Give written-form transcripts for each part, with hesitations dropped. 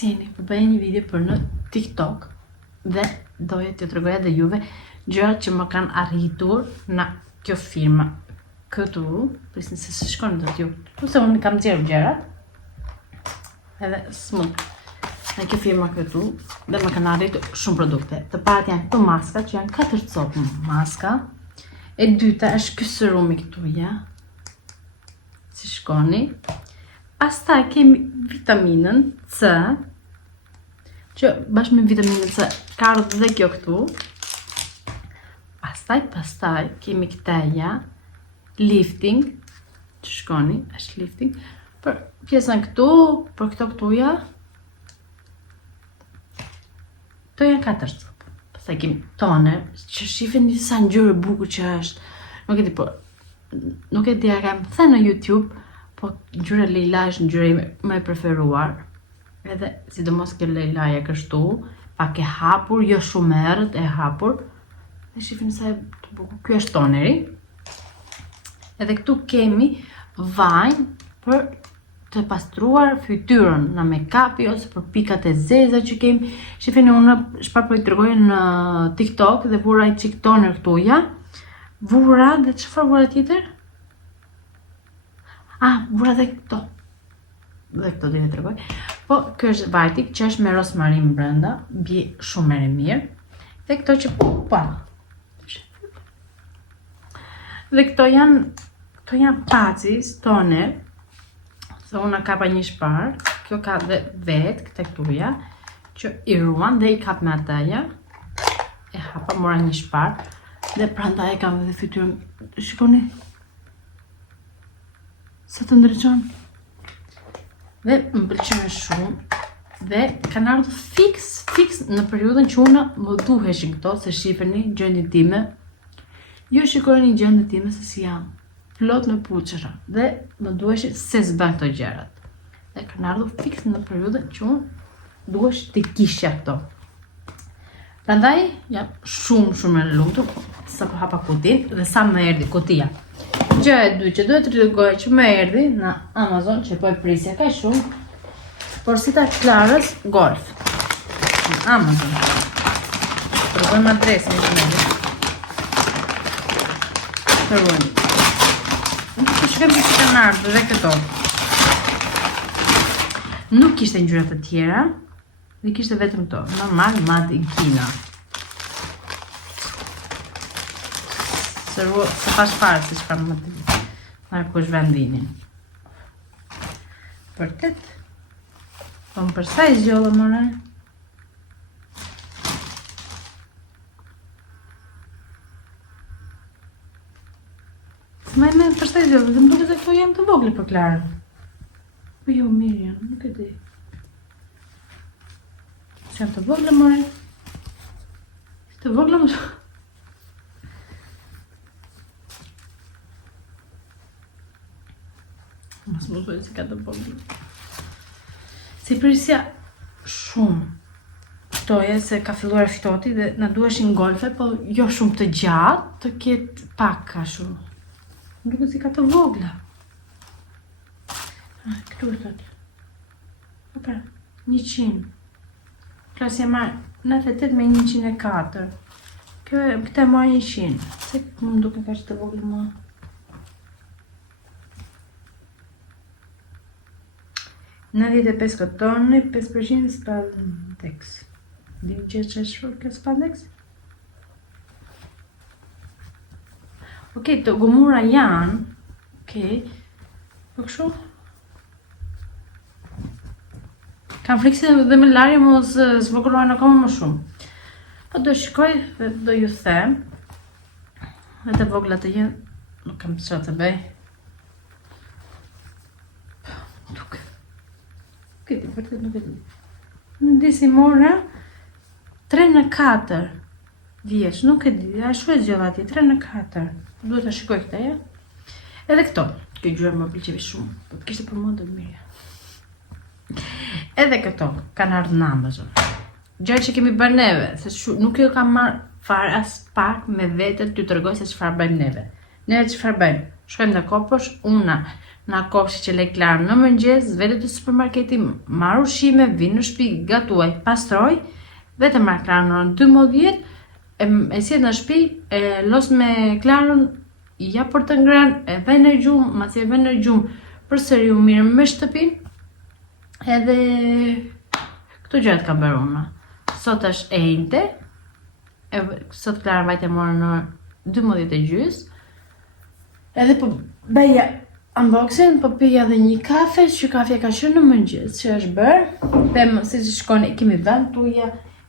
Jeni, po bëj një video për në TikTok dhe doja t'ju tregoja dhe juve gjërat që më kanë arritur në kjo firma. Këtu, prisni se së shkon do t'ju. Ose unë kam nxjerrë gjërat edhe s'mund. Në kjo firma këtu dhe më kanë arritur shumë produkte. Të parat janë këto maska që janë 4 copë maska. E dyta është ky serumi këtu, ja. Si shkoni. Pastaj kemi vitaminën C, që bashkë me vitaminën C ka ardhur dhe kjo këtu. Pastaj kemi këteja lifting, që shkoni, është lifting për pjesën këtu, për këto këtuja. Këto janë 4 copë. Pastaj kemi toner, që shifeni sa ngjyrë e bukur që është. Nuk e di a kam thënë në YouTube, po ngjyra lejla është ngjyra më e preferuar. Edhe sidomos kjo lejlaja kështu, pak e hapur, jo shumë errët, e hapur. Dhe shifni sa e bukur. Ky është toneri. Edhe këtu kemi vaj për të pastruar fytyrën në make-upi ose për pikat e zeza që kemi. Shifeni, unë shpar po i tregoj në TikTok dhe vura i qik toner këtuja. Vura dhe çfarë vura tjetër? Vura dhe këto. Dhe këto dhe tregoj. Po, kjo është vajti që është me rosmarin brenda, bie shumë mirë. Dhe këto që dhe këto janë pacis, toner. Se unë kapa një shpar, kjo ka dhe vetë, këte këtuja, që i ruan dhe i kap me ataja. E hapa, mora një shpar, dhe prandaj e kam dhe fytyrën. Shikoni, sa të ndryqon. Dhe më pëlqen shumë, dhe kanë ardhur fix në periudhën që unë më duheshin këto, se shifeni gjendjen time. Ju shikoni gjendjen time se si jam. Plot në puçera dhe më duheshin se s'bën këto gjërat. Dhe kanë ardhur fix në periudhën që unë duhesh të kisha këto. Prandaj jam shumë e lumtur sa po hapa kutinë dhe sa më erdhi kutia. Gjë e dytë që duhet të rregoj që më erdhi në Amazon, që po e prisja kaq shumë, porsita Klarës Golf. Në Amazon. Provojmë adresën e tij. Provojmë. Shkëm që kanë ardhur dhe këto. Nuk kishte ngjyra të tjera, dhe kishte vetëm këto. Normal, made in Kina. Se pash fare se çfarë më të di. Marrë kush vendinin. Vërtet. Po më përsa i zgjolla mëre. Me përsa i zgjolla, dhe më duke se këto janë të vogli për Klarën. Po jo, mirë janë, nuk e di. Se janë të vogla mëre. Të vogla më shumë. Mos më thuaj se ka të vogla. Si prisja shumë këtoje se ka filluar fitoti dhe na duheshin golfe, po jo shumë të gjatë, të ketë pak ka shumë. Duke si ka të vogla. Këtu është atë. Opa, 100. Klasja marë 98 me 104. Këta e marë 100. Se më duke ka që të vogla më. Në 95 kotoni, 5% spandex. Dim që është shurë kjo spandex? Okej, të gomura janë. Okej. Po kështu? Kam frikë dhe me larje mos zvogëlojnë akoma më shumë. Po do shikoj dhe do ju them. Dhe të vogla të jenë, nuk kam çfarë të bëj. Vërtet nuk e di. Në disi mora 3/4 vjeç, nuk e di, a shu e zgjodha atje, 3/4. Duhet ta shikoj këtë, ja. Edhe këto, kjo gjyra më pëlqej shumë, po të kishte për mua do mirë. Edhe këto kanë ardhur në Amazon. Gjëra që kemi bërë neve, se nuk e kam marrë fare as pak me vete t'ju tregoj se çfarë bëjmë neve. Neve çfarë bëjmë? Shkojmë në kopësh, una na kopshi që le Klarë në mëngjes, vete të supermarketi, marr ushqime, vinë në shtëpi, gatuaj, pastroj, vete marr Klarën në orën 12, e sjell në shtëpi, e los me Klarën, ja për të ngrënë, e vjen në gjumë, masi e vjen në gjumë, përsëri u mirë me shtëpinë, edhe këto gjërat kam bërë unë. Sot është e njëjtë, sot Klara vajte morën në 12:30, edhe po bëja unboxing, po pija dhe një kafe, që kafe ka qenë në mëngjes, që është bërë. Pemë, si që shkoni, kemi vend tuja,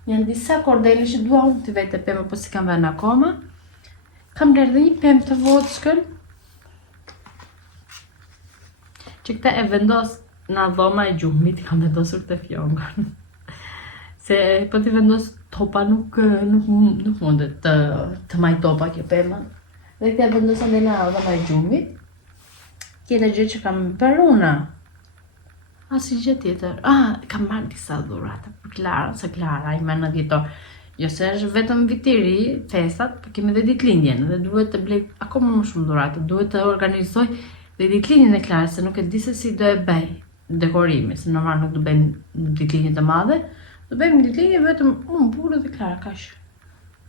janë disa kordeli që dua unë të vete pemë, po si kam vend akoma. Kam lërë dhe një pemë të vockën, që këta e vendos në dhoma e gjumit, kam vendosur të fjongën. Se po t'i vendos topa nuk mundet të maj topa kjo pemë. Dhe këta e vendosa dhe në dhoma e gjumit. Tjetër gjë që kam bërë una. Asi gjë tjetër. Kam marrë disa dhurata për Klarën, se Klara i merr në dhjetor. Jo se është vetëm viti i ri, festat, por kemi dhe ditëlindjen dhe duhet të blej akoma më shumë dhurata. Duhet të organizoj dhe ditëlindjen e Klarës, se nuk e di se si do e bëj. dekorimi, se normal nuk do bëjmë ditëlindje të madhe, do bëjmë ditëlindje vetëm unë, burrë dhe Klara, kaq.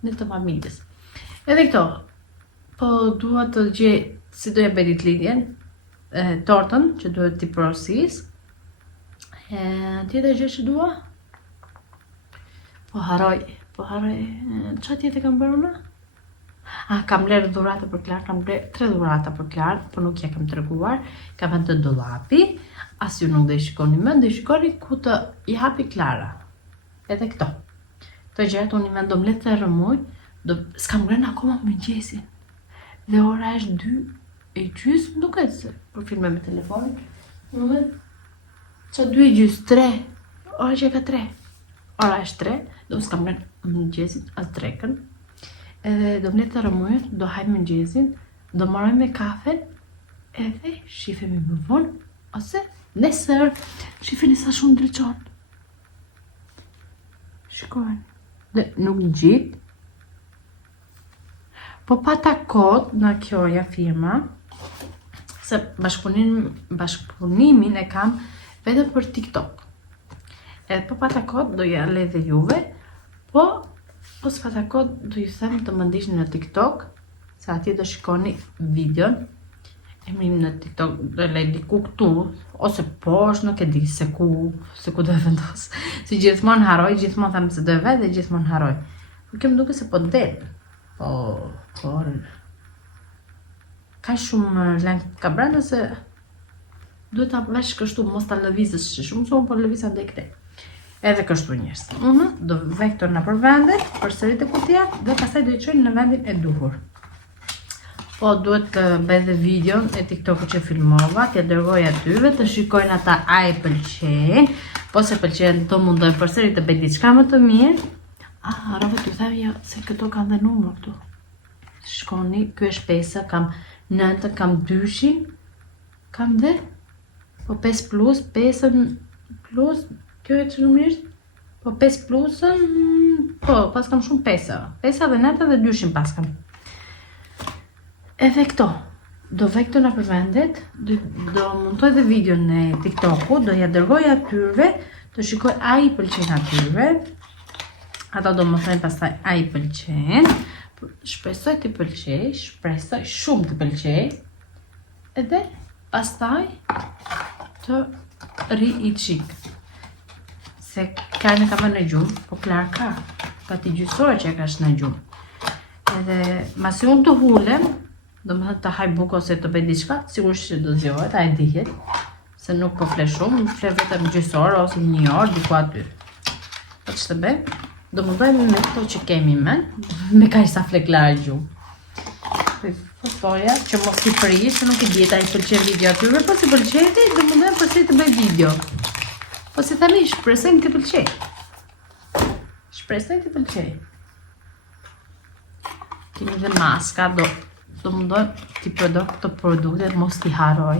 Ne të familjes. Edhe këto, po dua të gjej si do ja bëj ditëlindjen, tortën që duhet t'i porosis. Tjetër gjë që dua? Po haroj, çfarë tjetër kam bërë unë? Kam bler dhurata për Klarë, kam bler 3 dhurata për Klarë, po nuk ja kam treguar. Kam vënë të dollapi, as ju nuk do i shikoni më, do i shikoni ku të i hapi Klara. Edhe këto. Këto gjërat unë i vend omletë të rëmuj, s'kam ngrënë akoma mëngjesin. Dhe ora është 2:30, nuk e se për filme me telefonin. Qa 2:30, 3, ora që e ka 3. Ora është 3, do s'kam ngrënë mëngjesin, as drekën. Edhe do mletë të rëmujët, do hajmë mëngjesin, do marrojmë me kafen, edhe shifemi më vonë, ose nesër, shifeni sa shumë ndryqon. Shikojnë, dhe nuk gjitë, po pata kod në kjoja firma, se bashkëpunimin e kam vetëm për TikTok. Edhe po pata kod do ja le dhe juve, po s'pata kod do ju them të më ndiqni në TikTok, se atje do shikoni videon. Emrin në TikTok do le diku këtu, ose poshtë, nuk e di se ku do e vendos. Si gjithmonë haroj, gjithmonë them se do e vet dhe gjithmonë haroj. Por kjo më duket se po del. Ka shumë lëng ka brenda se duhet ta vesh kështu, mos ta lëvizësh shumë, se unë po lëviz andaj këtej. Edhe kështu njerëz. Do vej këto në përvendet, përsërit e kutia, dhe pastaj do i çojnë në vendin e duhur. Po duhet të bëj dhe videon e TikTok-ut që filmova, t'ja dërgoj atyve, të shikojnë ata a i pëlqejnë, po se pëlqejnë do mundoj përsërit të bëj diçka më të mirë. Harrova t'ju them jo, se këto kanë dhe numër këtu. Shkoni, ky është 5, kam 9, kam 2, kam dhe po 5 plus, 5 plus, kjo e që numërisht, po 5 plusën, po pas kam shumë 5 dhe 9 dhe 2 pas kam. Edhe këto, do vej këto në përvendet, do montoj dhe video në TikTok-u, do ja dërgoj atyre, do shikoj a i pëlqen atyre, ata do më thënë pastaj a i pëlqen, shpresoj t'i pëlqej, shpresoj shumë t'i pëlqej, edhe pastaj të ri i qik. Se Klarë në ka më në gjumë, po Klarë ka t'i gjysore që e ka shë në gjumë. Edhe masi unë të hulem, do më thënë të haj bukë ose të bëj diçka, sigurisht që do zjohet, a e dihet, se nuk po fle shumë, fle vetëm gjysore ose 1 orë, diku aty. Po që të bëjmë, do më bëjmë me këto që kemi men, me ka i sa fle Klarë gjumë. Fotoja, që mos t'i përri, që nuk i djeta i pëlqen video atyre, po si pëlqeti, do më bëjmë përsi të bëj video. Po si tani, shpresojmë t'i pëlqej. Shpresojmë t'i pëlqej. Kemi dhe maska, do mundojmë t'i përdor këto produkte, mos t'i haroj.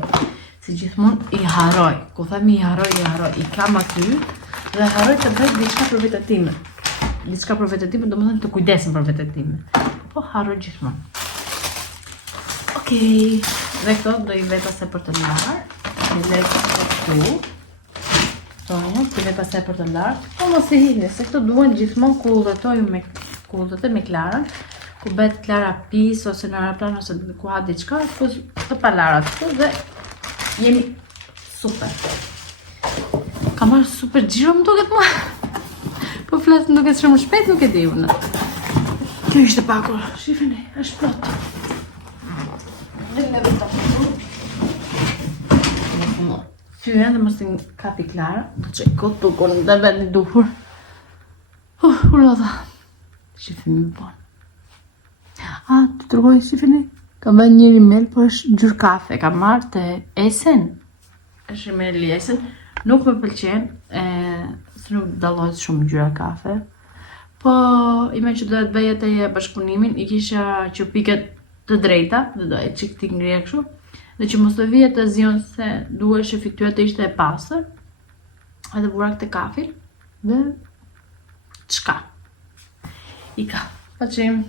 Se gjithmonë i haroj. Ku themi i haroj, i kam aty dhe haroj të bëj diçka për vetën time. Diçka për vetën time, do më thënë të kujdesem për vetën time. Po haroj gjithmonë. Okej, dhe këto do i vej pastaj për të larë. I lej këtu. Të vej pastaj për të larë. Po mos i hini, se këto duhen gjithmonë ku udhëtoju me Klarën. Ku bet Klara pis, ose në aeroplan, ose ku ha diçka, të palarat këtu dhe jemi super. Ka marrë super gjiro më duket mua. Po flasë më duket shumë shpejt, nuk e di unë. Kjo ishte pakur, shifini, është plot. Dhe me vëta fyren dhe mos të kapi Klara, do që e këtë tukon dhe vendi duhur. U lodha. Shifimi më ponë. Të tërgoj shifini, kam bërë një rimel, por është gjur kafe, kam marrë të Esen. është rimel i Esen, nuk më pëlqen, se nuk dallohet shumë gjyra kafe. Po, ime që dohet bëja të bashkëpunimin, i kisha që piket të drejta, dhe do e qik t'i ngrija kështu, dhe që mos të vije të zion se duhe që fytyra të ishte e pastër, edhe burak të kafil, dhe qka. I ka, pa qim.